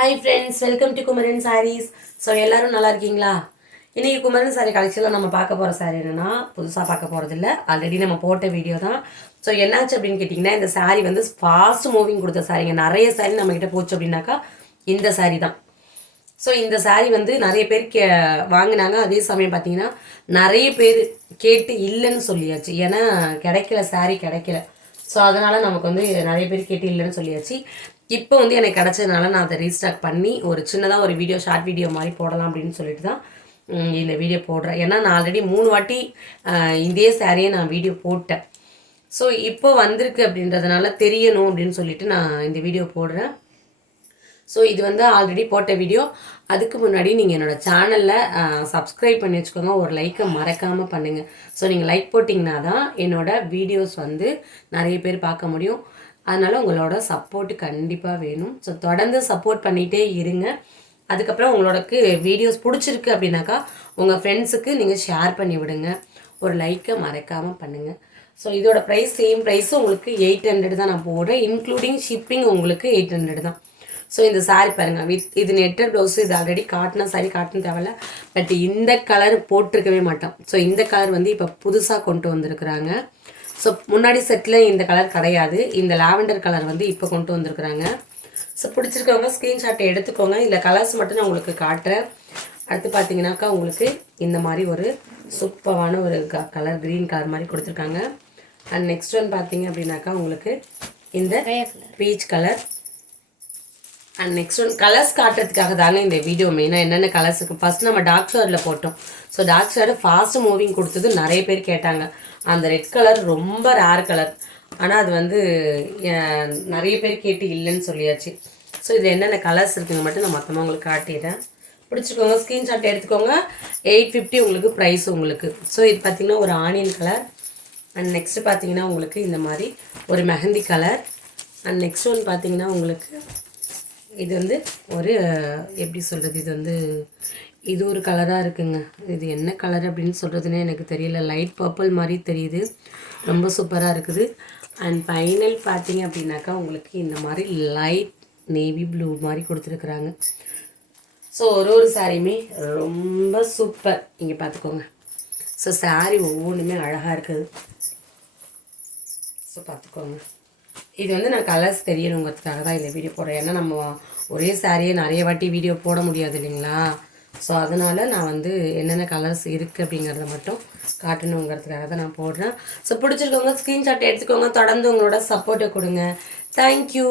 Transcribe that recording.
Hi friends, welcome to Kumaran sarees. So எல்லோரும் நல்லா இருக்கீங்களா? இன்றைக்கி குமரன் சாரீ கலெக்ஷனில் நம்ம பார்க்க போகிற சாரீ என்னென்னா, புதுசாக பார்க்க போகிறதில்ல, ஆல்ரெடி நம்ம போட்ட வீடியோ தான். ஸோ என்னாச்சு அப்படின்னு கேட்டிங்கன்னா, இந்த சாரீ வந்து ஃபாஸ்ட் மூவிங் கொடுத்த சாரீங்க. நிறைய சாரீ நம்மக்கிட்ட போச்சு அப்படின்னாக்கா இந்த சாரீ தான். ஸோ இந்த சாரீ வந்து நிறைய பேர் வாங்கினாங்க. அதே சமயம் பார்த்தீங்கன்னா நிறைய பேர் கேட்டு இல்லைன்னு சொல்லியாச்சு. ஏன்னா கிடைக்கல, சாரீ கிடைக்கல. ஸோ அதனால் நமக்கு வந்து நிறைய பேர் கேட்டு இல்லைன்னு சொல்லியாச்சு. இப்போ வந்து எனக்கு கிடச்சதுனால நான் அதை ரீஸ்டாக் பண்ணி ஒரு சின்னதாக ஒரு வீடியோ, ஷார்ட் வீடியோ மாதிரி போடலாம் அப்படின்னு சொல்லிட்டு தான் இந்த வீடியோ போடுறேன். ஏன்னா நான் ஆல்ரெடி 3 வாட்டி இதே சாரியை நான் வீடியோ போட்டேன். ஸோ இப்போ வந்திருக்கு அப்படின்றதுனால தெரியணும் அப்படின்னு சொல்லிட்டு நான் இந்த வீடியோ போடுறேன். ஸோ இது வந்து ஆல்ரெடி போட்ட வீடியோ. அதுக்கு முன்னாடி நீங்கள் என்னோடய சேனலில் சப்ஸ்கிரைப் பண்ணி வச்சுக்கோங்க. ஒரு லைக்கை மறக்காமல் பண்ணுங்கள். ஸோ நீங்கள் லைக் போட்டிங்கன்னா தான் என்னோடய வீடியோஸ் வந்து நிறைய பேர் பார்க்க முடியும். அதனால் உங்களோட சப்போர்ட்டு கண்டிப்பாக வேணும். ஸோ தொடர்ந்து சப்போர்ட் பண்ணிகிட்டே இருங்க. அதுக்கப்புறம் உங்களுக்கு வீடியோஸ் பிடிச்சிருக்கு அப்படின்னாக்கா உங்கள் ஃப்ரெண்ட்ஸுக்கு நீங்கள் ஷேர் பண்ணி விடுங்க. ஒரு லைக்கை மறக்காமல் பண்ணுங்கள். ஸோ இதோட ப்ரைஸ் சேம் ப்ரைஸு உங்களுக்கு 800 தான் நான் போடுறேன். இன்க்ளூடிங் ஷிப்பிங் உங்களுக்கு 800 தான். ஸோ இந்த சாரீ பாருங்கள், இது நெட்டட் ப்ளவுஸு. இது ஆல்ரெடி காட்டின சாரீ, காட்டணும் தேவையில்ல. பட் இந்த கலர் போட்டிருக்கவே மாட்டோம். ஸோ இந்த கலர் வந்து இப்போ புதுசாக கொண்டு வந்திருக்கிறாங்க. ஸோ முன்னாடி செட்டில் இந்த கலர் கிடையாது. இந்த லாவெண்டர் கலர் வந்து இப்போ கொண்டு வந்திருக்கிறாங்க. ஸோ பிடிச்சிருக்கவங்க ஸ்க்ரீன்ஷாட்டை எடுத்துக்கோங்க. இல்லை கலர்ஸ் மட்டும் நான் உங்களுக்கு காட்டுறேன். அடுத்து பார்த்தீங்கன்னாக்கா உங்களுக்கு இந்த மாதிரி ஒரு சூப்பரான ஒரு கலர், க்ரீன் கலர் மாதிரி கொடுத்துருக்காங்க. அண்ட் நெக்ஸ்ட் ஒன் பார்த்தீங்க அப்படின்னாக்கா உங்களுக்கு இந்த peach colour. And next one colours காட்டுறதுக்காக தாங்க இந்த வீடியோ. மெயினாக என்னென்ன கலர்ஸ் இருக்குது. ஃபஸ்ட் நம்ம டார்க் ஷேடில் போட்டோம். ஸோ டார்க் ஷேடு ஃபாஸ்ட் மூவிங் கொடுத்தது நிறைய பேர் கேட்டாங்க. அந்த ரெட் கலர் ரொம்ப ரேர் கலர். ஆனால் அது வந்து நிறைய பேர் கேட்டு இல்லைன்னு சொல்லியாச்சு. ஸோ இதில் என்னென்ன கலர்ஸ் இருக்குங்க மட்டும் நான் மொத்தமாக உங்களுக்கு காட்டிடுறேன். பிடிச்சிக்கோங்க, ஸ்க்ரீன்ஷாட் எடுத்துக்கோங்க. 850 உங்களுக்கு ப்ரைஸ் உங்களுக்கு. ஸோ இது பார்த்திங்கன்னா ஒரு ஆனியன் கலர். அண்ட் நெக்ஸ்ட்டு பார்த்தீங்கன்னா உங்களுக்கு இந்த மாதிரி ஒரு mehndi colour. And next one பார்த்தீங்கன்னா உங்களுக்கு இது வந்து ஒரு எப்படி சொல்கிறது, இது வந்து இது ஒரு கலராக இருக்குங்க. இது என்ன கலர் அப்படின்னு சொல்கிறதுனே எனக்கு தெரியல. லைட் பர்பிள் மாதிரி தெரியுது. ரொம்ப சூப்பராக இருக்குது. அண்ட் ஃபைனல் பார்த்தீங்க அப்படின்னாக்கா உங்களுக்கு இந்த மாதிரி லைட் நேவி ப்ளூ மாதிரி கொடுத்துருக்குறாங்க. ஸோ ஒரு சாரியுமே ரொம்ப சூப்பர். இங்கே பார்த்துக்கோங்க. ஸோ சாரி ஒவ்வொன்றுமே அழகாக இருக்குது. ஸோ பார்த்துக்கோங்க. இது வந்து நான் கலர்ஸ் தெரியணுங்கிறதுக்காக தான் இந்த வீடியோ போடுறேன். ஏன்னா நம்ம ஒரே சாரியை நிறைய வாட்டி வீடியோ போட முடியாது இல்லைங்களா? ஸோ அதனால் நான் வந்து என்னென்ன கலர்ஸ் இருக்குது அப்படிங்கிறத மட்டும் காட்டணுங்கிறதுக்காக தான் நான் போடுறேன். ஸோ பிடிச்சிருக்கவங்க ஸ்க்ரீன்ஷாட் எடுத்துக்கோங்க. தொடர்ந்து உங்களோட சப்போர்ட்டை கொடுங்க. தேங்க்யூ.